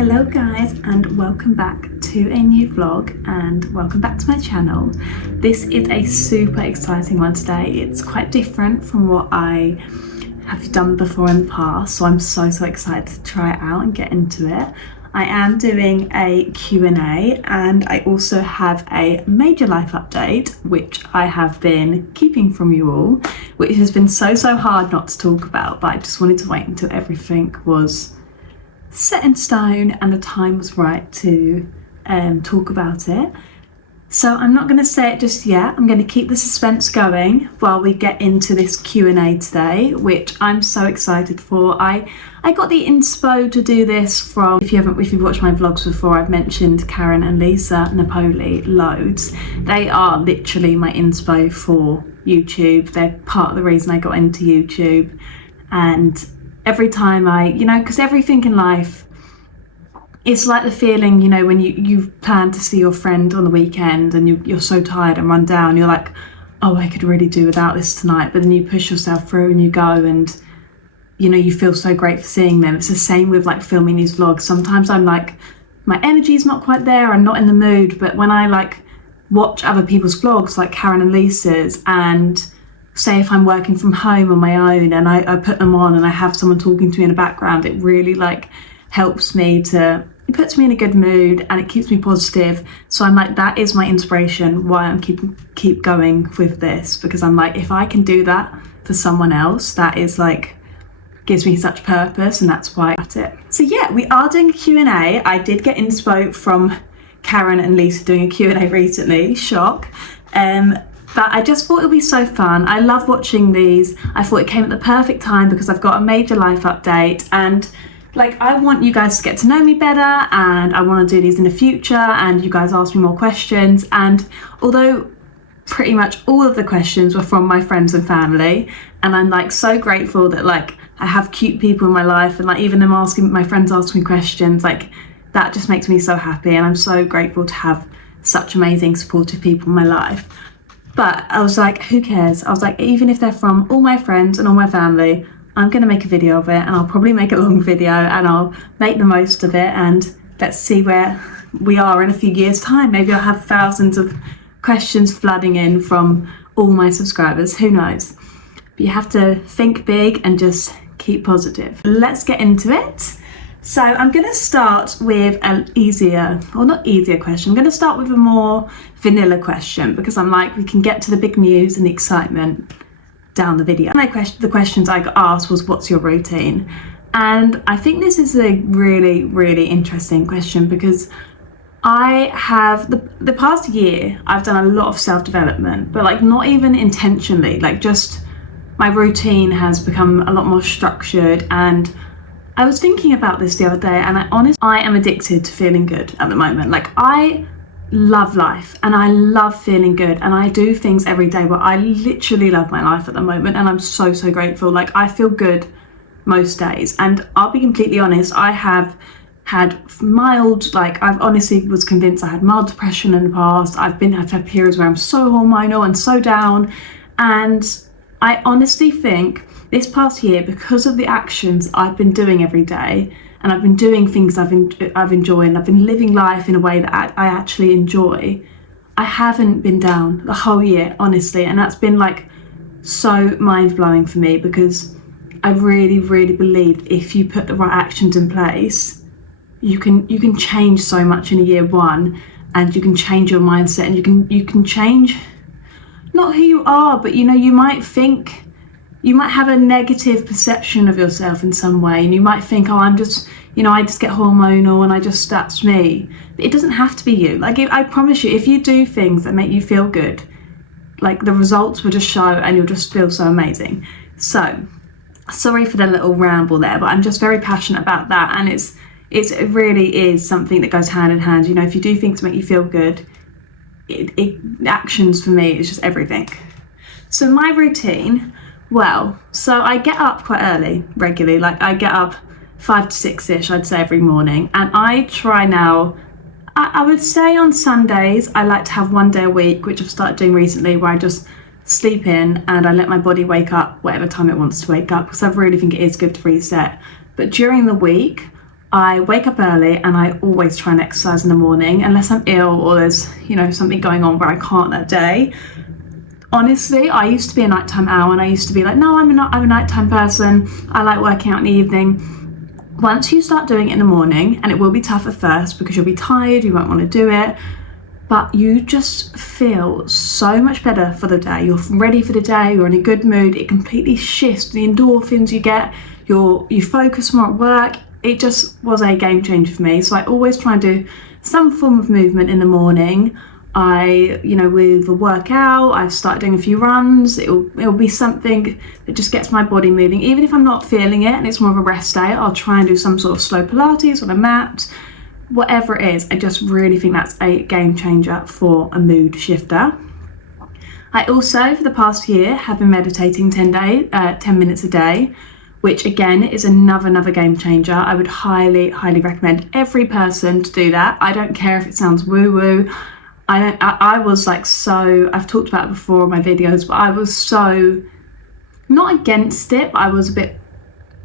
Hello guys, and welcome back to a new vlog, and welcome back to my channel. This is a super exciting one today. It's quite different from what I have done before in the past, so I'm so excited to try it out and get into it. I am doing a Q&A, and I also have a major life update which I have been keeping from you all, which has been so hard not to talk about, but I just wanted to wait until everything was set in stone and the time was right to talk about it. So I'm not going to say it just yet. I'm going to keep the suspense going while we get into this Q&A today, which I'm so excited for. I got the inspo to do this from, if you've watched my vlogs before, I've mentioned Karen and Lisa Napoli loads. They are literally my inspo for YouTube. They're part of the reason I got into YouTube. And every time because everything in life, it's like the feeling, when you plan to see your friend on the weekend and you're so tired and run down, you're like, oh, I could really do without this tonight. But then you push yourself through and you go and, you feel so great for seeing them. It's the same with like filming these vlogs. Sometimes I'm like, my energy's not quite there, I'm not in the mood. But when I like watch other people's vlogs, like Karen and Lisa's, and say if I'm working from home on my own and I put them on and I have someone talking to me in the background, it really helps me it puts me in a good mood and it keeps me positive. So I'm like, that is my inspiration why I'm keep going with this, because I'm like, if I can do that for someone else, that is gives me such purpose, and that's why I got it. So yeah, we are doing a Q&A. I did get inspo from Karen and Lisa doing a Q&A recently, shock. But I just thought it would be so fun. I love watching these. I thought it came at the perfect time because I've got a major life update, and I want you guys to get to know me better, and I want to do these in the future, and you guys ask me more questions. And although pretty much all of the questions were from my friends and family, and I'm so grateful that I have cute people in my life, and even them my friends asking me questions, that just makes me so happy, and I'm so grateful to have such amazing supportive people in my life. But I was like, who cares? I was like, even if they're from all my friends and all my family, I'm going to make a video of it, and I'll probably make a long video, and I'll make the most of it, and let's see where we are in a few years' time. Maybe I'll have thousands of questions flooding in from all my subscribers, who knows? But you have to think big and just keep positive. Let's get into it. So I'm going to start with an not easier question. I'm going to start with a more vanilla question, because I'm like, we can get to the big news and the excitement down the video. The questions I got asked was, what's your routine? And I think this is a really interesting question, because I have, the past year, I've done a lot of self-development, but not even intentionally, just my routine has become a lot more structured. And I was thinking about this the other day, and I am addicted to feeling good at the moment. I love life and I love feeling good, and I do things every day where I literally love my life at the moment, and I'm so grateful. I feel good most days, and I'll be completely honest, I have had mild, I've honestly was convinced I had mild depression in the past. I've had periods where I'm so hormonal and so down, and I honestly think this past year, because of the actions I've been doing every day, and I've been doing things I've enjoyed, and I've been living life in a way that I actually enjoy, I haven't been down the whole year, honestly. And that's been so mind-blowing for me, because I really believe if you put the right actions in place, you can change so much in a year one, and you can change your mindset, and you can change not who you are, but you might have a negative perception of yourself in some way, and you might think, oh, I'm just, I just get hormonal and that's me. But it doesn't have to be you. I promise you, if you do things that make you feel good, the results will just show, and you'll just feel so amazing. So, sorry for the little ramble there, but I'm just very passionate about that, and it really is something that goes hand in hand. If you do things to make you feel good, actions for me is just everything. So my routine, so I get up quite early, regularly. I get up 5 to 6-ish, I'd say, every morning. And I try now, I would say on Sundays, I like to have one day a week, which I've started doing recently, where I just sleep in and I let my body wake up whatever time it wants to wake up, because I really think it is good to reset. But during the week, I wake up early and I always try and exercise in the morning, unless I'm ill or there's, something going on where I can't that day. Honestly, I used to be a nighttime owl, and I used to be like, no, I'm a nighttime person. I like working out in the evening. Once you start doing it in the morning, and it will be tough at first because you'll be tired, you won't want to do it, but you just feel so much better for the day. You're ready for the day, you're in a good mood, it completely shifts the endorphins you get, you focus more at work. It just was a game changer for me. So I always try and do some form of movement in the morning. With a workout, I've started doing a few runs. It'll be something that just gets my body moving. Even if I'm not feeling it and it's more of a rest day, I'll try and do some sort of slow Pilates on a mat, whatever it is. I just really think that's a game changer for a mood shifter. I also, for the past year, have been meditating 10 minutes a day, which again is another game changer. I would highly recommend every person to do that. I don't care if it sounds woo-woo. I was like, so, I've talked about it before in my videos, but I was so, not against it, but I was a bit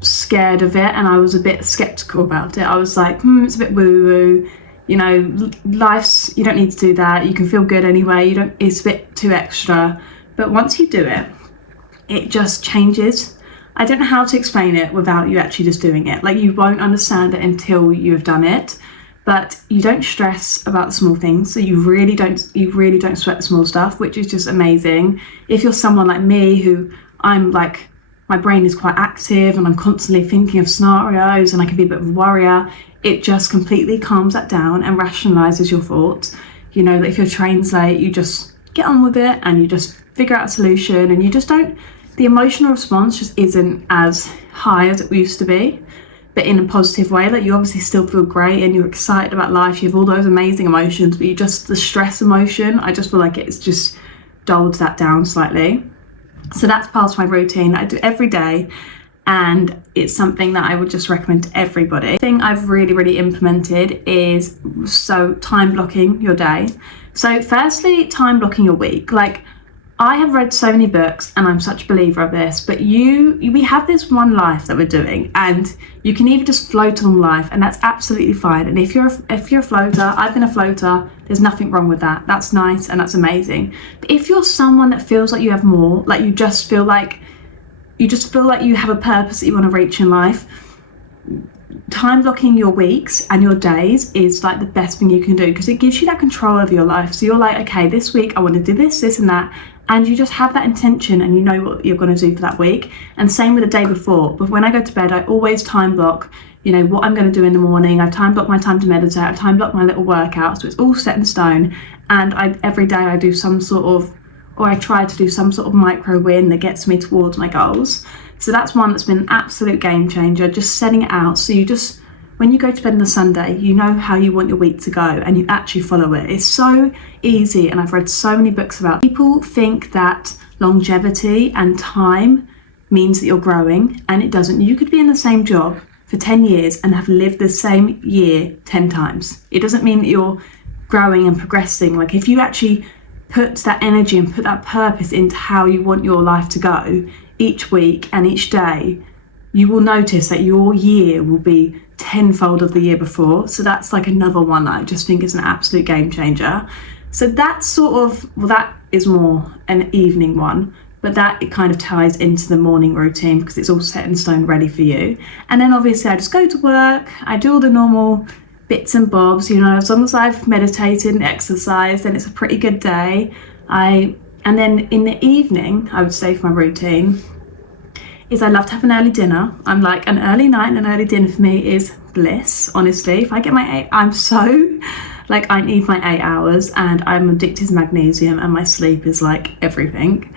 scared of it, and I was a bit skeptical about it. I was like, it's a bit woo-woo, you don't need to do that, you can feel good anyway, it's a bit too extra. But once you do it, it just changes. I don't know how to explain it without you actually just doing it. Like, you won't understand it until you have done it, but you don't stress about the small things. So you really don't sweat the small stuff, which is just amazing. If you're someone like me, who I'm like, my brain is quite active and I'm constantly thinking of scenarios and I can be a bit of a worrier, it just completely calms that down and rationalizes your thoughts. If your train's late, you just get on with it and you just figure out a solution, and you just don't, the emotional response just isn't as high as it used to be, but in a positive way. Like, you obviously still feel great and you're excited about life, you have all those amazing emotions, but the stress emotion, I just feel like it's just dulled that down slightly. So that's part of my routine that I do every day, and it's something that I would just recommend to everybody. The thing I've really implemented is time blocking your day. So firstly, time blocking your week. Like, I have read so many books and I'm such a believer of this, but we have this one life that we're doing, and you can either just float on life, and that's absolutely fine. And if you're a floater, I've been a floater, there's nothing wrong with that. That's nice and that's amazing. But if you're someone that feels like you have more, like you just feel like you have a purpose that you want to reach in life, time blocking your weeks and your days is like the best thing you can do, because it gives you that control over your life. So you're like, okay, this week I want to do this and that, and you just have that intention and you know what you're going to do for that week. And same with the day before. But when I go to bed, I always time block, what I'm going to do in the morning. I time block my time to meditate, I time block my little workout, so it's all set in stone. And every day I do I try to do some sort of micro win that gets me towards my goals. So that's one that's been an absolute game changer, just setting it out. So when you go to bed on a Sunday, you know how you want your week to go and you actually follow it. It's so easy, and I've read so many books about it. People think that longevity and time means that you're growing, and it doesn't. You could be in the same job for 10 years and have lived the same year 10 times. It doesn't mean that you're growing and progressing. Like, if you actually put that energy and put that purpose into how you want your life to go each week and each day, you will notice that your year will be tenfold of the year before. So that's like another one that I just think is an absolute game changer. So that's that is more an evening one, but it kind of ties into the morning routine because it's all set in stone, ready for you. And then obviously I just go to work, I do all the normal bits and bobs, as long as I've meditated and exercised, then it's a pretty good day. And then in the evening, I would say for my routine, is I love to have an early dinner. I'm like, an early night and an early dinner for me is bliss, honestly. If I get my 8, I'm so, like, I need my 8 hours, and I'm addicted to magnesium, and my sleep is like everything.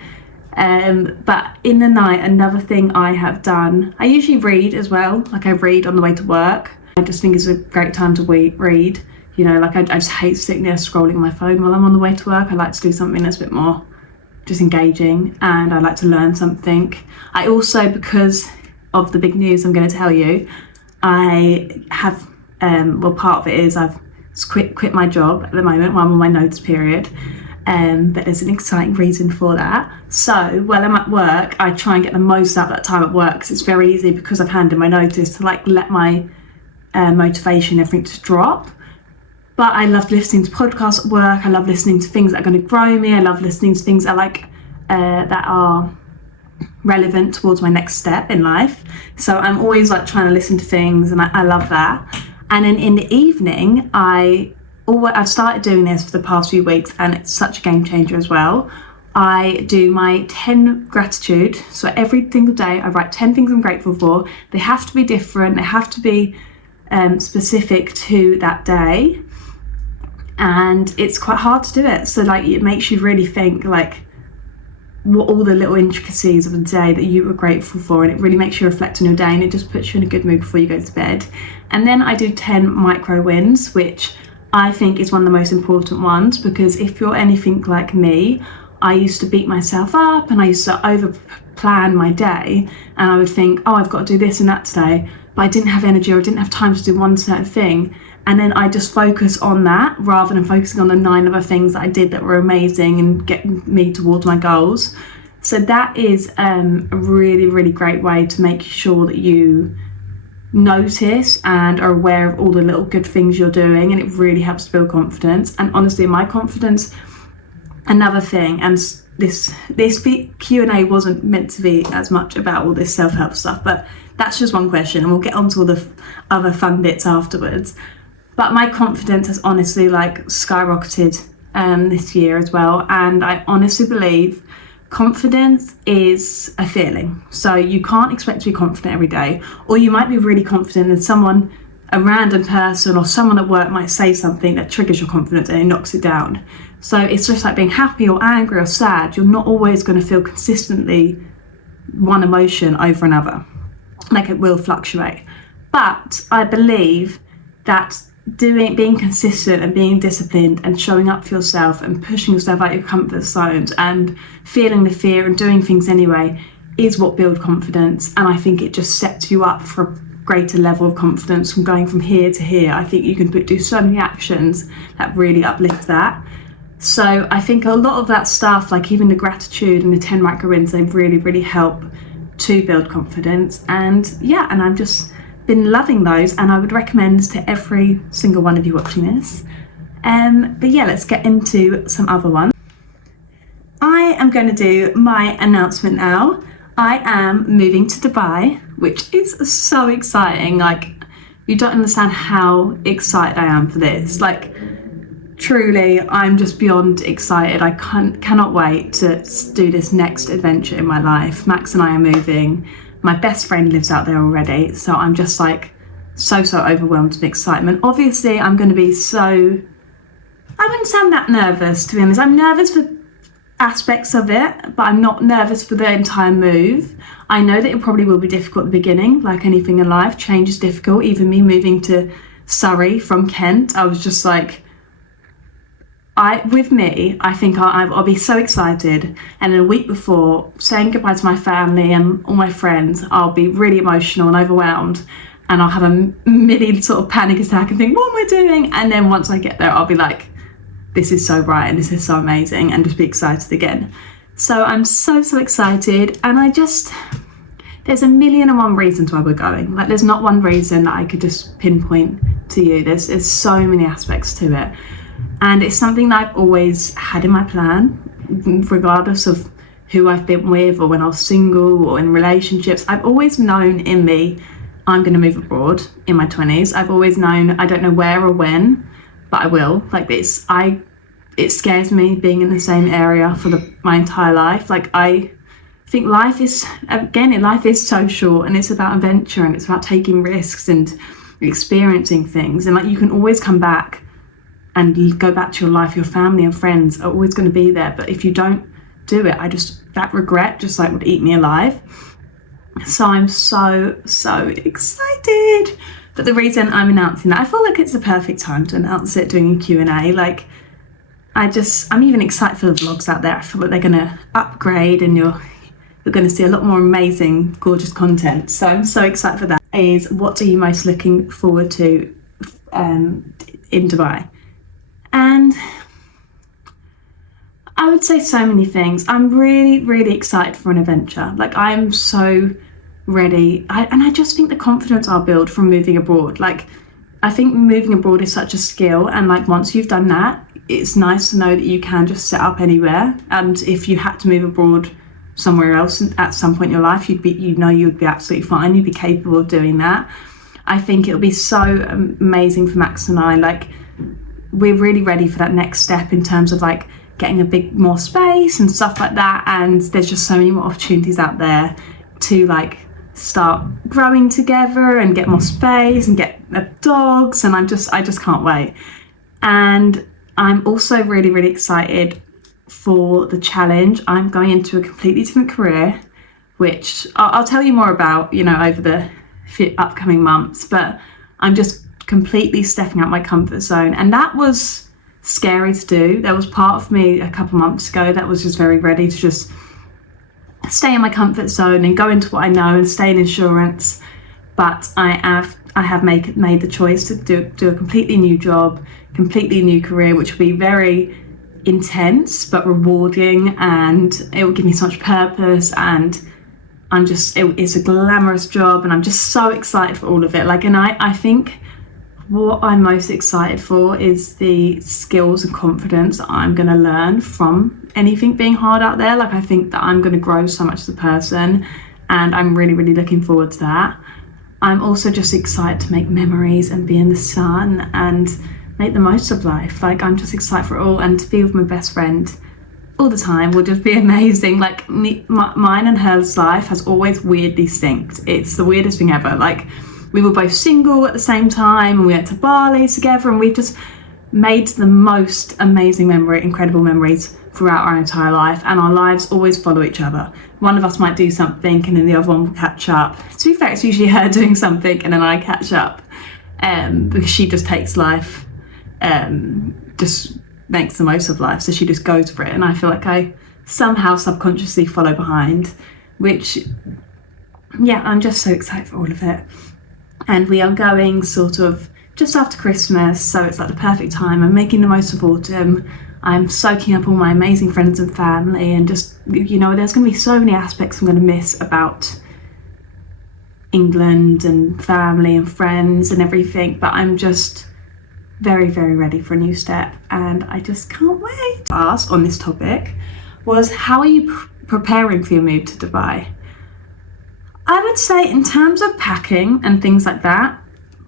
But in the night, another thing I have done, I usually read as well. Like, I read on the way to work. I just think it's a great time to read. I just hate sitting there scrolling on my phone while I'm on the way to work. I like to do something that's a bit more just engaging, and I like to learn something. I also, because of the big news I'm going to tell you, I have, part of it is I've quit my job at the moment while I'm on my notice period, but there's an exciting reason for that. So while I'm at work, I try and get the most out of that time at work, because it's very easy, because I've handed my notice, to like let my motivation, everything to drop. But I love listening to podcasts at work. I love listening to things that are going to grow me. I love listening to things that are relevant towards my next step in life. So I'm always like trying to listen to things, and I love that. And then in the evening, I've started doing this for the past few weeks, and it's such a game changer as well. I do my 10 gratitude. So every single day I write 10 things I'm grateful for. They have to be different. They have to be specific to that day. And it's quite hard to do it. So like it makes you really think like what all the little intricacies of the day that you were grateful for, and it really makes you reflect on your day, and it just puts you in a good mood before you go to bed. And then I do 10 micro wins, which I think is one of the most important ones, because if you're anything like me, I used to beat myself up and I used to over plan my day, and I would think, oh, I've got to do this and that today, but I didn't have energy or I didn't have time to do one certain thing. And then I just focus on that rather than focusing on the 9 other things that I did that were amazing and getting me towards my goals. So that is a really, really great way to make sure that you notice and are aware of all the little good things you're doing, and it really helps to build confidence. And honestly, my confidence, another thing, and this Q&A wasn't meant to be as much about all this self-help stuff, but that's just one question, and we'll get on to all the other fun bits afterwards. But my confidence has honestly like skyrocketed this year as well. And I honestly believe confidence is a feeling. So you can't expect to be confident every day, or you might be really confident and a random person or someone at work might say something that triggers your confidence and it knocks it down. So it's just like being happy or angry or sad. You're not always going to feel consistently one emotion over another. Like it will fluctuate. But I believe that being consistent and being disciplined and showing up for yourself and pushing yourself out of your comfort zones and feeling the fear and doing things anyway is what builds confidence. And I think it just sets you up for a greater level of confidence from going from here to here. I think you can do so many actions that really uplift that. So I think a lot of that stuff, like even the gratitude and the 10 micro wins, they really, really help to build confidence. And I've just been loving those, and I would recommend to every single one of you watching this. But let's get into some other ones. I am going to do my announcement now. I am moving to Dubai, which is so exciting. Like, you don't understand how excited I am for this. Like, truly, I'm just beyond excited. I cannot wait to do this next adventure in my life. Max and I are moving. My best friend lives out there already, so I'm just like so overwhelmed with excitement. Obviously, I'm going to be I wouldn't sound that nervous, to be honest. I'm nervous for aspects of it, but I'm not nervous for the entire move. I know that it probably will be difficult at the beginning, like anything in life. Change is difficult. Even me moving to Surrey from Kent, I was just like, I think I'll be so excited, and a week before saying goodbye to my family and all my friends, I'll be really emotional and overwhelmed, and I'll have a mini sort of panic attack and think, what am I doing? And then once I get there, I'll be like, this is so bright and this is so amazing, and just be excited again. So I'm so excited, and there's 1,000,001 reasons why we're going. Like, there's not one reason that I could just pinpoint to you. There's so many aspects to it. And it's something that I've always had in my plan, regardless of who I've been with or when I was single or in relationships. I've always known in me, I'm going to move abroad in my 20s. I've always known, I don't know where or when, but I will. Like this, it scares me being in the same area for my entire life. Like, I think life is so short, and it's about adventure, and it's about taking risks and experiencing things. And like, you can always come back and you go back to your life. Your family and friends are always going to be there, but if you don't do it, that regret just like would eat me alive. So I'm so excited. But the reason I'm announcing that, I feel like it's the perfect time to announce it, doing a Q&A. Like, I'm even excited for the vlogs out there. I feel like they're going to upgrade, and you're going to see a lot more amazing, gorgeous content. So I'm so excited for that. What are you most looking forward to in Dubai? And I would say so many things. I'm really excited for an adventure. Like, I'm so ready. And I just think the confidence I'll build from moving abroad, like I think moving abroad is such a skill, and like once you've done that, it's nice to know that you can just set up anywhere. And if you had to move abroad somewhere else at some point in your life, you'd be absolutely fine, you'd be capable of doing that. I think it'll be so amazing for Max and I. Like we're really ready for that next step in terms of like getting a big more space and stuff like that, and there's just so many more opportunities out there to like start growing together and get more space and get dogs, and I just can't wait. And I'm also really, really excited for the challenge. I'm going into a completely different career, which I'll tell you more about, you know, over the upcoming months, but I'm just completely stepping out my comfort zone, and that was scary to do. There was part of me a couple months ago that was just very ready to just stay in my comfort zone and go into what I know and stay in insurance, but I have made the choice to do a completely new job, completely new career, which will be very intense but rewarding, and it will give me so much purpose, and it's a glamorous job, and I'm just so excited for all of it. Like, and I think what I'm most excited for is the skills and confidence that I'm going to learn from anything being hard out there. Like, I think that I'm going to grow so much as a person, and I'm really, really looking forward to that. I'm also just excited to make memories and be in the sun and make the most of life. Like, I'm just excited for it all, and to be with my best friend all the time will just be amazing. Like, mine and hers life has always weirdly synced. It's the weirdest thing ever. Like, we were both single at the same time, and we went to Bali together, and we've just made the most amazing incredible memories throughout our entire life, and our lives always follow each other. One of us might do something and then the other one will catch up. To be fair, it's usually her doing something and then I catch up, because she just takes life, just makes the most of life, so she just goes for it, and I feel like I somehow subconsciously follow behind, which, yeah, I'm just so excited for all of it. And we are going sort of just after Christmas, so it's like the perfect time. I'm making the most of autumn. I'm soaking up all my amazing friends and family, and just, you know, there's going to be so many aspects I'm going to miss about England and family and friends and everything, but I'm just very, very ready for a new step, and I just can't wait. Asked on this topic was, how are you preparing for your move to Dubai? I would say in terms of packing and things like that,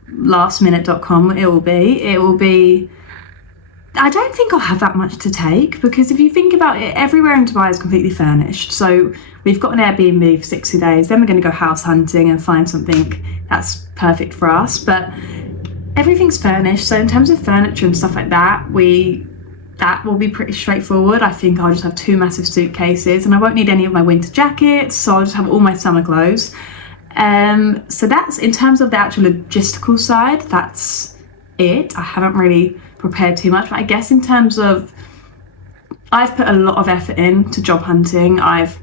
lastminute.com, it will be, I don't think I'll have that much to take, because if you think about it, everywhere in Dubai is completely furnished. So we've got an Airbnb for 60 days, then we're going to go house hunting and find something that's perfect for us, but everything's furnished. So in terms of furniture and stuff like that, that will be pretty straightforward. I think I'll just have 2 massive suitcases, and I won't need any of my winter jackets, so I'll just have all my summer clothes. So that's, in terms of the actual logistical side, that's it. I haven't really prepared too much, but I guess in terms of, I've put a lot of effort into job hunting. I've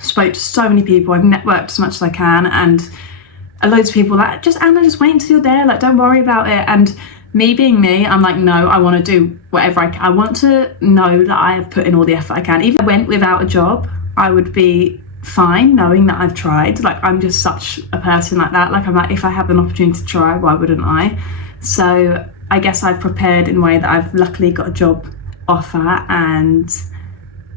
spoke to so many people, I've networked as much as I can, and loads of people like, Anna, just wait until you're there, like, don't worry about it. And me being me, I'm like, no, I want to do whatever I can. I want to know that I have put in all the effort I can. Even if I went without a job, I would be fine knowing that I've tried. Like, I'm just such a person like that. Like, I'm like, if I have an opportunity to try, why wouldn't I? So I guess I've prepared in a way that I've luckily got a job offer, and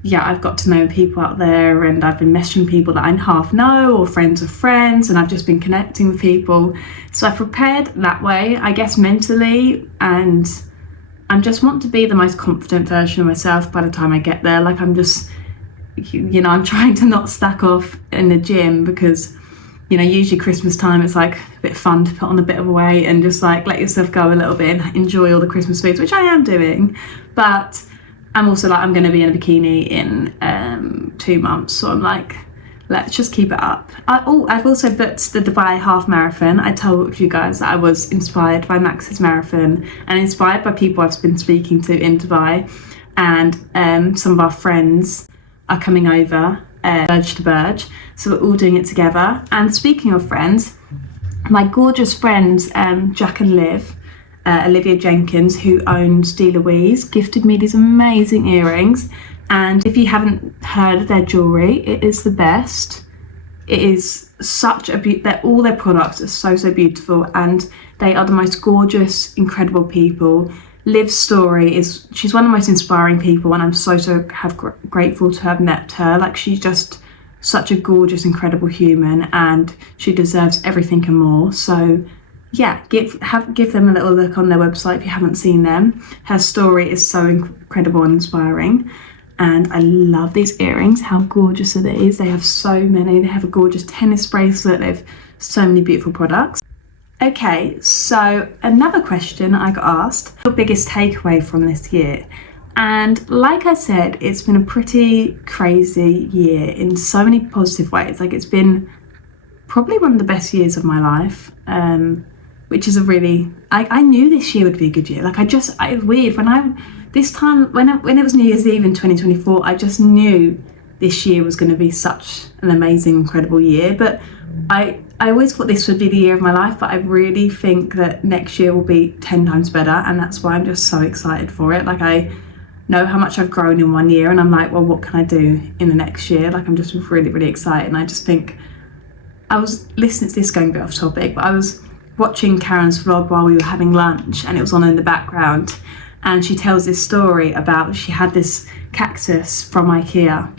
yeah, I've got to know people out there, and I've been messaging people that I half know, or friends of friends, and I've just been connecting with people. So I've prepared that way, I guess, mentally, and I just want to be the most confident version of myself by the time I get there. Like, I'm just, you know, I'm trying to not stack off in the gym, because, you know, usually Christmas time, it's like a bit fun to put on a bit of weight and just like let yourself go a little bit and enjoy all the Christmas foods, which I am doing. But I'm also like, I'm going to be in a bikini in 2 months, so I'm like, let's just keep it up. I've also booked the Dubai half marathon. I told you guys that I was inspired by Max's marathon and inspired by people I've been speaking to in Dubai, and some of our friends are coming over, Burj to Burj, so we're all doing it together. And speaking of friends, my gorgeous friends Jack and Liv, Olivia Jenkins, who owns D. Louise, gifted me these amazing earrings, and if you haven't heard of their jewellery, it is the best. It is such a all their products are so beautiful, and they are the most gorgeous, incredible people. Liv's story is, she's one of the most inspiring people, and I'm so grateful to have met her. Like, she's just such a gorgeous, incredible human, and she deserves everything and more. So yeah, give them a little look on their website if you haven't seen them. Her story is so incredible and inspiring. And I love these earrings, how gorgeous it is. They have so many. They have a gorgeous tennis bracelet. They have so many beautiful products. Okay, so another question I got asked, your biggest takeaway from this year? And like I said, it's been a pretty crazy year in so many positive ways. Like, it's been probably one of the best years of my life, which is a really, I knew this year would be a good year. Like, it's weird, when it was New Year's Eve in 2024, I just knew this year was going to be such an amazing, incredible year. But I always thought this would be the year of my life, but I really think that next year will be 10 times better, and that's why I'm just so excited for it. Like, I know how much I've grown in 1 year, and I'm like, well, what can I do in the next year? Like, I'm just really excited. And I just think, I was listening to this, going a bit off topic, but I was watching Karen's vlog while we were having lunch, and it was on in the background, and she tells this story about, she had this cactus from IKEA,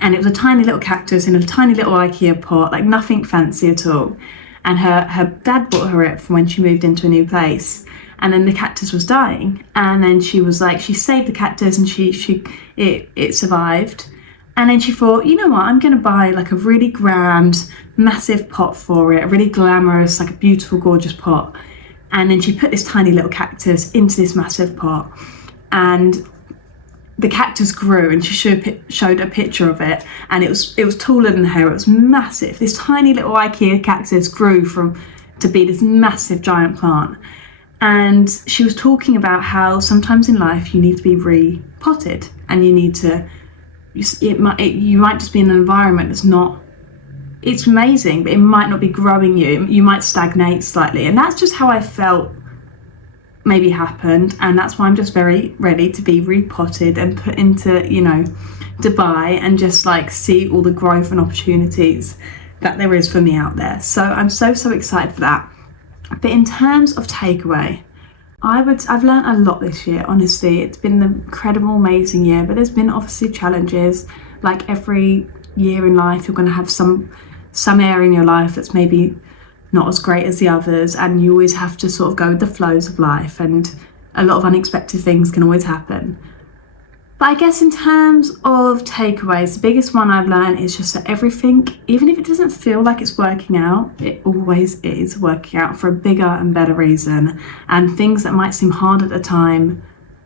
and it was a tiny little cactus in a tiny little IKEA pot, like nothing fancy at all. And her dad bought her it from when she moved into a new place, and then the cactus was dying, and then she was like, she saved the cactus, and it survived. And then she thought, you know what, I'm going to buy like a really grand, massive pot for it, a really glamorous, like a beautiful, gorgeous pot. And then she put this tiny little cactus into this massive pot, and the cactus grew, and she showed a picture of it, and it was taller than her. It was massive. This tiny little IKEA cactus grew to be this massive giant plant. And she was talking about how sometimes in life you need to be repotted, and you need to, you might just be in an environment that's not, it's amazing, but it might not be growing you. You might stagnate slightly, and that's just how I felt maybe happened, and that's why I'm just very ready to be repotted and put into, you know, Dubai, and just like see all the growth and opportunities that there is for me out there. So I'm so excited for that. But in terms of takeaway, I've learned a lot this year, honestly. It's been an incredible, amazing year, but there's been obviously challenges. Like every year in life, you're going to have some area in your life that's maybe not as great as the others, and you always have to sort of go with the flows of life, and a lot of unexpected things can always happen. But I guess in terms of takeaways, the biggest one I've learned is just that everything, even if it doesn't feel like it's working out, it always is working out for a bigger and better reason. And things that might seem hard at the time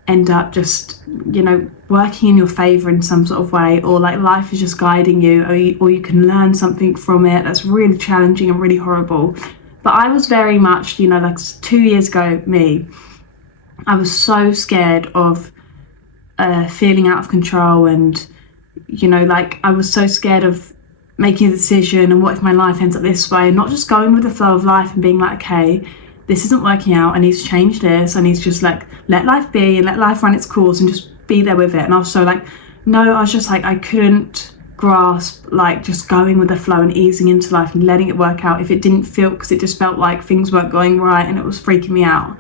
end up just, you know, working in your favour in some sort of way, or like life is just guiding you, or you can learn something from it that's really challenging and really horrible. But I was very much, you know, like 2 years ago, I was so scared of feeling out of control, and, you know, like I was so scared of making a decision, and what if my life ends up this way, and not just going with the flow of life and being like, okay, this isn't working out, I need to change this, I need to just like let life be and let life run its course and just be there with it. And I was so like, no, I was just like, I couldn't grasp like just going with the flow and easing into life and letting it work out if it didn't feel, because it just felt like things weren't going right and it was freaking me out.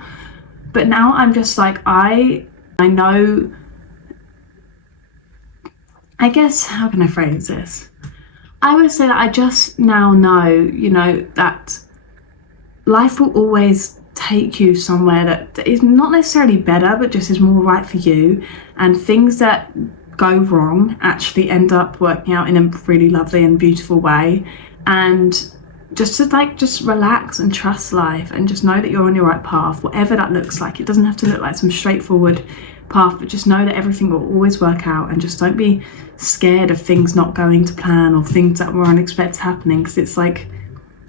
But now I'm just like, I know, I guess, how can I phrase this? I would say that I just now know, you know, that life will always take you somewhere that is not necessarily better, but just is more right for you. And things that go wrong actually end up working out in a really lovely and beautiful way. And just to like, just relax and trust life, and just know that you're on your right path, whatever that looks like. It doesn't have to look like some straightforward path, but just know that everything will always work out, and just don't be scared of things not going to plan, or things that were unexpected happening, because it's like,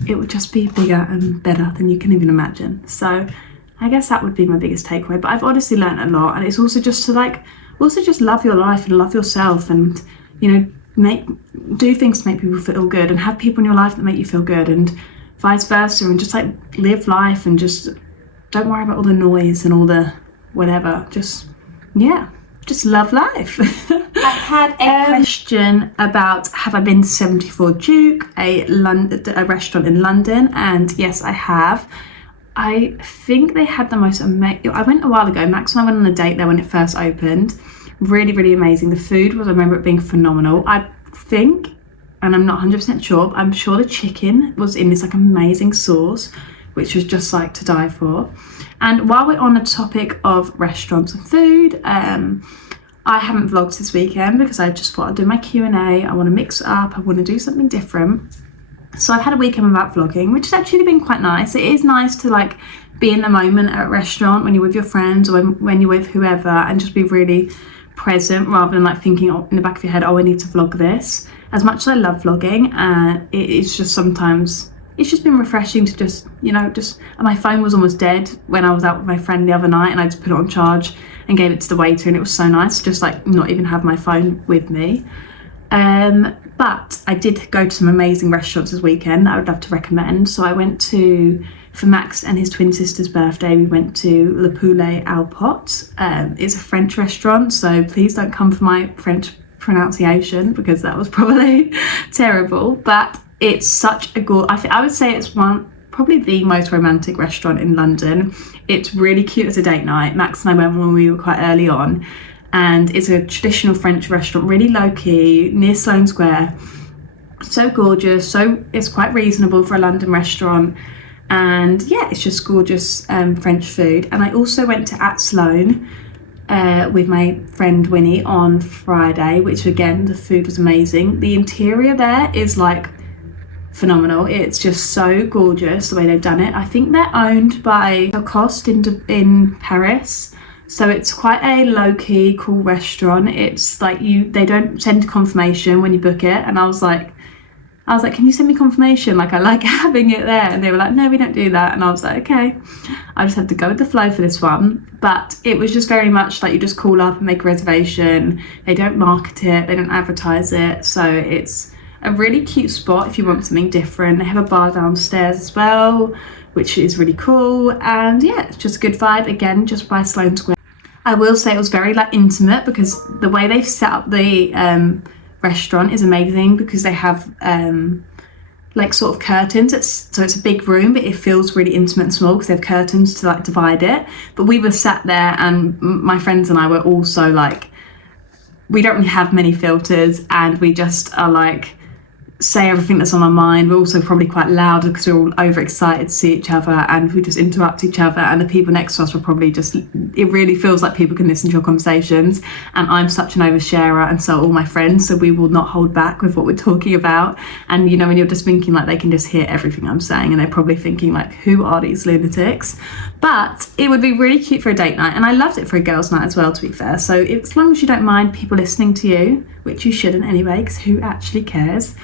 it would just be bigger and better than you can even imagine. So I guess that would be my biggest takeaway. But I've honestly learned a lot, and it's also just to like, also just love your life and love yourself, and, you know, do things to make people feel good, and have people in your life that make you feel good, and vice versa, and just like live life, and just don't worry about all the noise and all the whatever. Just, yeah, just love life. I had a question about, have I been to 74 Duke, a restaurant in London? And yes, I have. I think they had the most amazing, I went a while ago, Max and I went on a date there when it first opened. Really, really amazing. The food was, I remember it being phenomenal. I think, and I'm not 100% sure, I'm sure the chicken was in this like amazing sauce, which was just like to die for. And while we're on the topic of restaurants and food, I haven't vlogged this weekend because I just thought I'd do my Q&A. I want to mix it up. I want to do something different. So I've had a weekend without vlogging, which has actually been quite nice. It is nice to like be in the moment at a restaurant when you're with your friends or when you're with whoever, and just be really present rather than like thinking in the back of your head, oh, I need to vlog this. As much as I love vlogging, it's just sometimes, it's just been refreshing to just, you know, just, and my phone was almost dead when I was out with my friend the other night, and I just put it on charge and gave it to the waiter, and it was so nice to just like not even have my phone with me. But I did go to some amazing restaurants this weekend that I would love to recommend. So I went to, for Max and his twin sister's birthday, we went to Le Poulet Au Pot. It's a French restaurant, so please don't come for my French pronunciation because that was probably terrible. But it's such a good, I would say it's probably the most romantic restaurant in London. It's really cute as a date night. Max and I went when we were quite early on, and it's a traditional French restaurant, really low-key, near Sloane Square. So gorgeous, so it's quite reasonable for a London restaurant, and yeah, it's just gorgeous French food. And I also went to At Sloane with my friend Winnie on Friday, which again, the food was amazing. The interior there is like phenomenal. It's just so gorgeous the way they've done it. I think they're owned by Lacoste in Paris. So it's quite a low-key, cool restaurant. It's like they don't send confirmation when you book it. And I was like, can you send me confirmation? Like, I like having it there. And they were like, no, we don't do that. And I was like, okay, I just have to go with the flow for this one. But it was just very much like you just call up and make a reservation. They don't market it, they don't advertise it. So it's a really cute spot if you want something different. They have a bar downstairs as well, which is really cool. And yeah, it's just a good vibe, again, just by Sloane Square. I will say it was very like intimate because the way they've set up the restaurant is amazing, because they have like sort of curtains. So it's a big room, but it feels really intimate and small because they have curtains to like divide it. But we were sat there, and my friends and I were also like, we don't really have many filters, and we just are like, say everything that's on our mind. We're also probably quite loud because we're all overexcited to see each other, and we just interrupt each other, and the people next to us were probably just, it really feels like people can listen to your conversations. And I'm such an oversharer, and so are all my friends, so we will not hold back with what we're talking about. And you know, when you're just thinking like they can just hear everything I'm saying, and they're probably thinking like, who are these lunatics? But it would be really cute for a date night, and I loved it for a girls' night as well, to be fair. So as long as you don't mind people listening to you, which you shouldn't anyway, because who actually cares?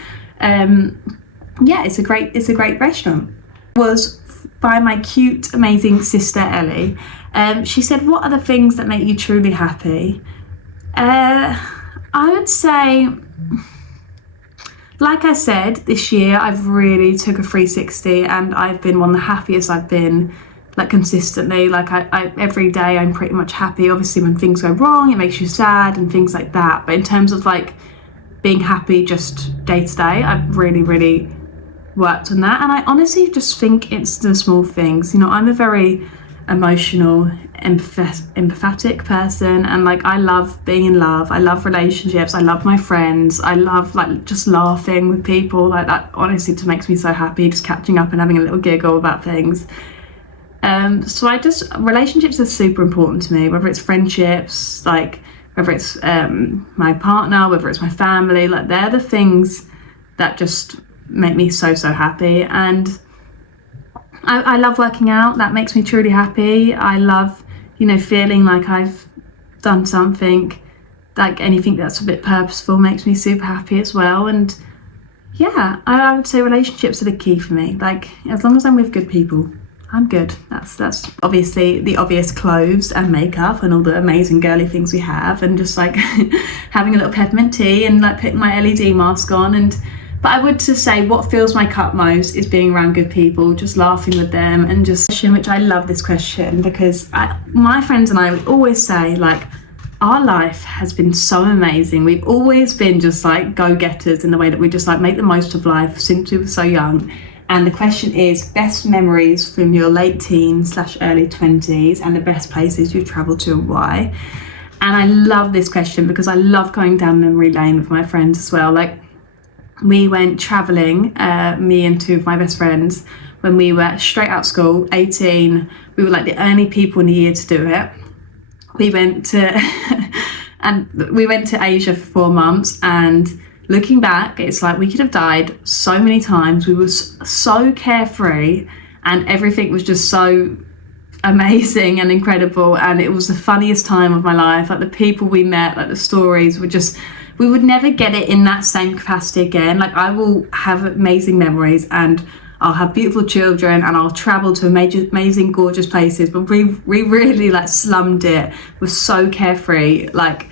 Yeah, it's a great restaurant. It was by my cute, amazing sister Ellie. She said, what are the things that make you truly happy? I would say, like I said, this year I've really took a 360, and I've been one of the happiest I've been, like consistently. Like I every day I'm pretty much happy. Obviously when things go wrong it makes you sad and things like that, but in terms of like being happy just day to day, I've really worked on that. And I honestly just think it's the small things. You know, I'm a very emotional, empathetic person, and like I love being in love, I love relationships, I love my friends, I love like just laughing with people. Like that honestly just makes me so happy, just catching up and having a little giggle about things. So relationships are super important to me, whether it's friendships, like whether it's my partner, whether it's my family. Like they're the things that just make me so happy. And I love working out. That makes me truly happy. I love, you know, feeling like I've done something, like anything that's a bit purposeful makes me super happy as well. And yeah, I would say relationships are the key for me. Like as long as I'm with good people, I'm good. That's obviously the obvious, clothes and makeup and all the amazing girly things we have, and just like having a little peppermint tea and like putting my LED mask on. But I would just say what fills my cup most is being around good people, just laughing with them, and just, which I love this question because my friends and I would always say like, our life has been so amazing. We've always been just like go-getters in the way that we just like make the most of life since we were so young. And the question is, best memories from your late teens / early 20s and the best places you've travelled to and why. And I love this question because I love going down memory lane with my friends as well. Like, we went travelling, me and two of my best friends, when we were straight out of school, 18. We were like the only people in the year to do it. We went to Asia for 4 months, and looking back, it's like we could have died so many times. We were so carefree, and everything was just so amazing and incredible, and it was the funniest time of my life. Like, the people we met, like the stories were just, we would never get it in that same capacity again. Like, I will have amazing memories, and I'll have beautiful children, and I'll travel to amazing, gorgeous places, but we really like slummed it. We're so carefree. Like,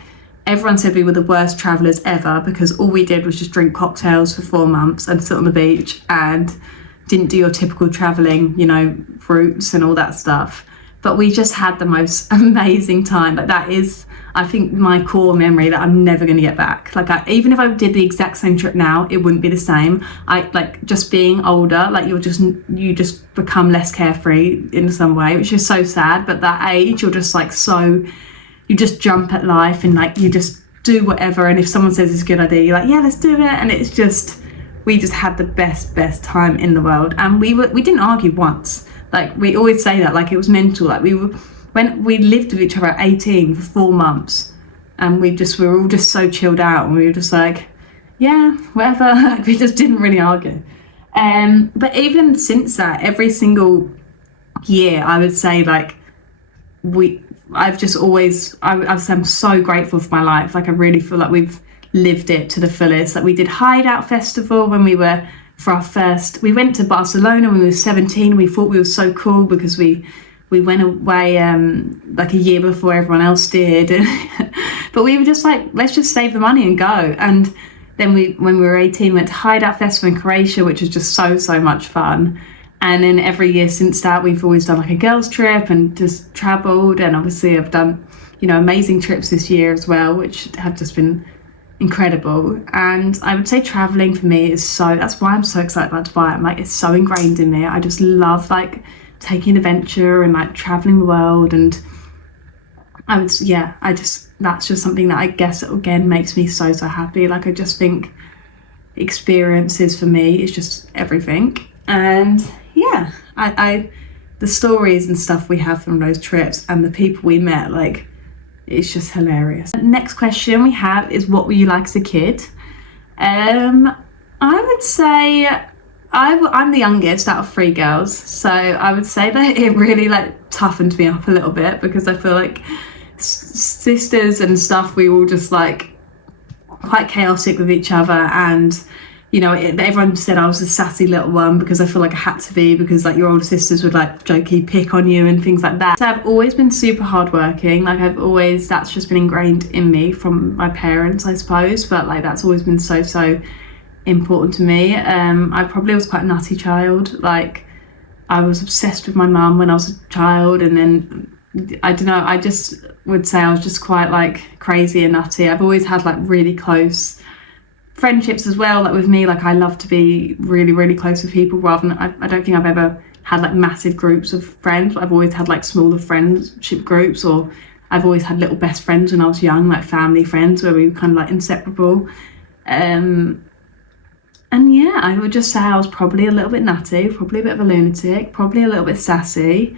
everyone said we were the worst travellers ever because all we did was just drink cocktails for 4 months and sit on the beach and didn't do your typical travelling, you know, routes and all that stuff. But we just had the most amazing time. Like, that is, I think, my core memory that I'm never going to get back. Like, even if I did the exact same trip now, it wouldn't be the same. I like, just being older, like, you just become less carefree in some way, which is so sad. But that age, you're just like, so, you just jump at life and like, you just do whatever. And if someone says it's a good idea, you're like, yeah, let's do it. And it's just, we just had the best time in the world. And we didn't argue once. Like, we always say that, like, it was mental. Like, when we lived with each other at 18 for 4 months, and we were all just so chilled out, and we were just like, yeah, whatever. Like, we just didn't really argue. But even since that, every single year, I would say, like, I'm so grateful for my life. Like, I really feel like we've lived it to the fullest. Like, we did Hideout Festival when we were, we went to Barcelona when we were 17. We thought we were so cool because we went away like a year before everyone else did. But we were just like, let's just save the money and go. And then when we were 18, went to Hideout Festival in Croatia, which was just so much fun. And then every year since that, we've always done like a girls trip and just travelled. And obviously I've done, you know, amazing trips this year as well, which have just been incredible. And I would say traveling for me is that's why I'm so excited about Dubai. I'm like, it's so ingrained in me. I just love like taking an adventure and like traveling the world. And that's just something that I guess again makes me so happy. Like, I just think experiences for me is just everything. And yeah, the stories and stuff we have from those trips and the people we met, like, it's just hilarious. Next question we have is, what were you like as a kid? I would say I'm the youngest out of 3 girls, so I would say that it really like toughened me up a little bit, because I feel like sisters and stuff, we all just like quite chaotic with each other. And you know, everyone said I was a sassy little one because I feel like I had to be, because like your older sisters would like jokey pick on you and things like that. So I've always been super hardworking. Like, that's just been ingrained in me from my parents, I suppose. But like, that's always been so important to me. I probably was quite a nutty child. Like, I was obsessed with my mum when I was a child, and then I don't know, I just would say I was just quite like crazy and nutty. I've always had like really close friendships as well. Like, with me, like, I love to be really close with people, rather than I don't think I've ever had like massive groups of friends. I've always had like smaller friendship groups, or I've always had little best friends when I was young, like family friends where we were kind of like inseparable. And yeah, I would just say I was probably a little bit nutty, probably a bit of a lunatic, probably a little bit sassy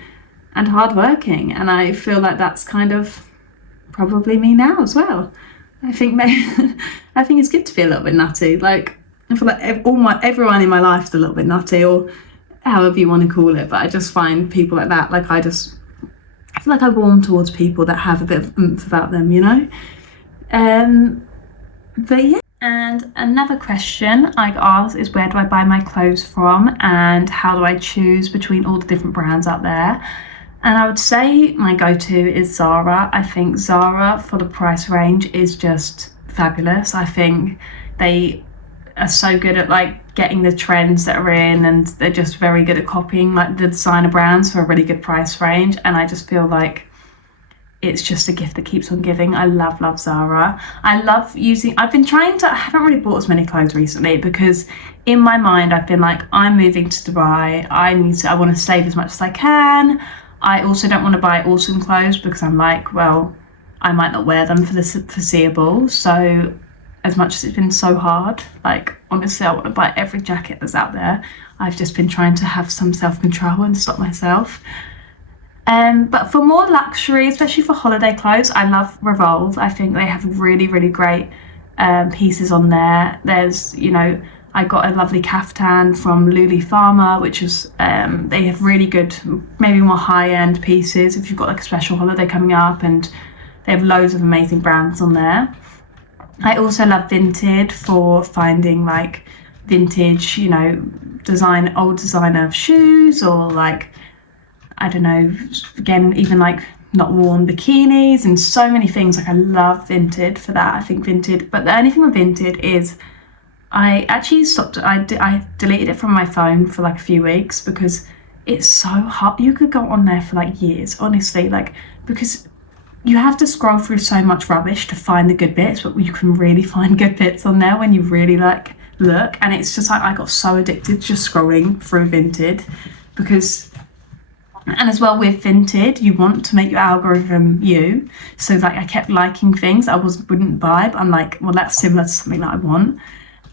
and hardworking. And I feel like that's kind of probably me now as well. I think it's good to be a little bit nutty. Like, I feel like everyone in my life is a little bit nutty, or however you want to call it. But I just find people like that, like, I feel like I warm towards people that have a bit of oomph about them, you know? But yeah. And another question I've asked is, where do I buy my clothes from, and how do I choose between all the different brands out there? And I would say my go-to is Zara. I think Zara, for the price range, is just fabulous. I think they are so good at like getting the trends that are in, and they're just very good at copying like the designer brands for a really good price range. And I just feel like it's just a gift that keeps on giving. I love Zara. I haven't really bought as many clothes recently because in my mind I've been like, I'm moving to Dubai, I want to save as much as I can. I also don't want to buy autumn clothes because I'm like, well, I might not wear them for the foreseeable. So as much as it's been so hard, like honestly I want to buy every jacket that's out there. I've just been trying to have some self-control and stop myself. But for more luxury, especially for holiday clothes, I love Revolve. I think they have really great pieces on there. There's, you know, I got a lovely caftan from Lulu Farmer, which is, they have really good, maybe more high-end pieces if you've got like a special holiday coming up, and they have loads of amazing brands on there. I also love Vinted for finding like vintage, you know, old designer shoes, or like, I don't know, again, even like not worn bikinis and so many things. Like I love Vinted for that. I think Vinted, but the only thing with Vinted is I actually stopped, I deleted it from my phone for like a few weeks because it's so hard. You could go on there for like years, honestly, like, because you have to scroll through so much rubbish to find the good bits, but you can really find good bits on there when you really like look. And it's just like, I got so addicted to just scrolling through Vinted because, and as well with Vinted, you want to make your algorithm you. So like I kept liking things I wouldn't buy, but I'm like, well, that's similar to something that I want.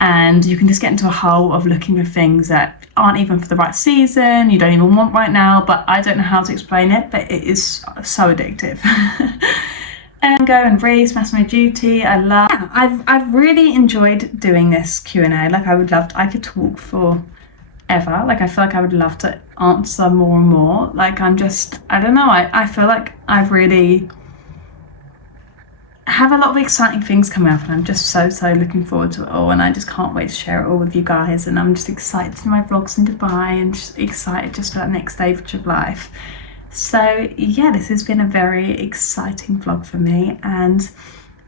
And you can just get into a hole of looking for things that aren't even for the right season, you don't even want right now, but I don't know how to explain it, but it is so addictive. And Go and Reese, Massimo Duty, I've really enjoyed doing this Q&A. Like I could talk for ever. Like I feel like I would love to answer more and more. Like I don't know, I feel like I've really have a lot of exciting things coming up, and I'm just so looking forward to it all, and I just can't wait to share it all with you guys. And I'm just excited to do my vlogs in Dubai, and just excited just for that next stage of life. So yeah, this has been a very exciting vlog for me, and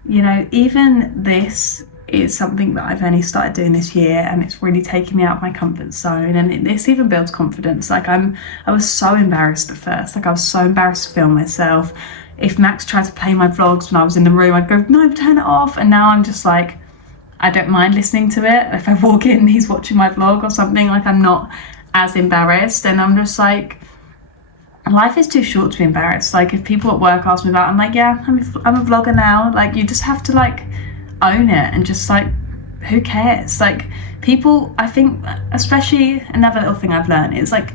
you know, even this is something that I've only started doing this year, and it's really taken me out of my comfort zone, and this even builds confidence. Like I was so embarrassed at first, like I was so embarrassed to film myself. If Max tried to play my vlogs when I was in the room, I'd go, no, turn it off. And now I'm just like, I don't mind listening to it. If I walk in, he's watching my vlog or something, like I'm not as embarrassed. And I'm just like, life is too short to be embarrassed. Like if people at work ask me about it, I'm like, yeah, I'm a vlogger now. Like you just have to like own it and just like, who cares? Like people, I think, especially another little thing I've learned is like,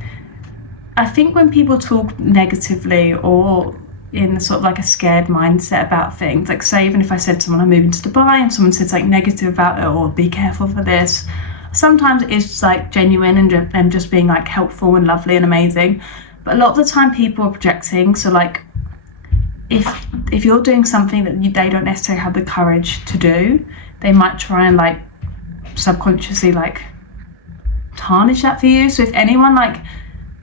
I think when people talk negatively or in sort of like a scared mindset about things, like say even if I said to someone I'm moving to Dubai and someone said something negative about it, or be careful for this, sometimes it is just like genuine and just being like helpful and lovely and amazing. But a lot of the time people are projecting. So like if you're doing something that they don't necessarily have the courage to do, they might try and like subconsciously like tarnish that for you. So if anyone like,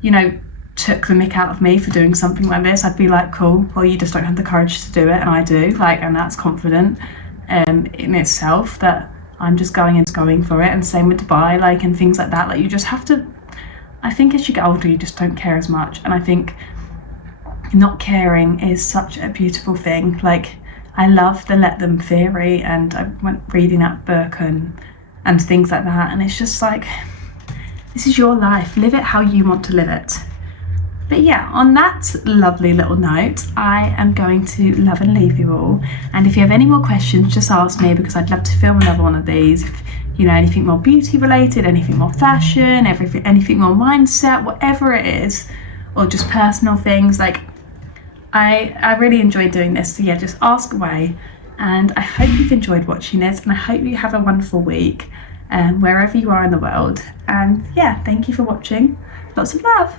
you know, took the mick out of me for doing something like this, I'd be like, cool, well you just don't have the courage to do it, and I do, like, and that's confident in itself that I'm just going for it. And same with Dubai, like, and things like that. Like you just have to, I think as you get older you just don't care as much, and I think not caring is such a beautiful thing. Like I love the let them theory, and I went reading that book and things like that, and it's just like, this is your life, live it how you want to live it. But yeah, on that lovely little note, I am going to love and leave you all. And if you have any more questions, just ask me, because I'd love to film another one of these. If you know anything more beauty related, anything more fashion, anything more mindset, whatever it is, or just personal things, like I really enjoy doing this. So yeah, just ask away. And I hope you've enjoyed watching this, and I hope you have a wonderful week wherever you are in the world. And yeah, thank you for watching. Lots of love.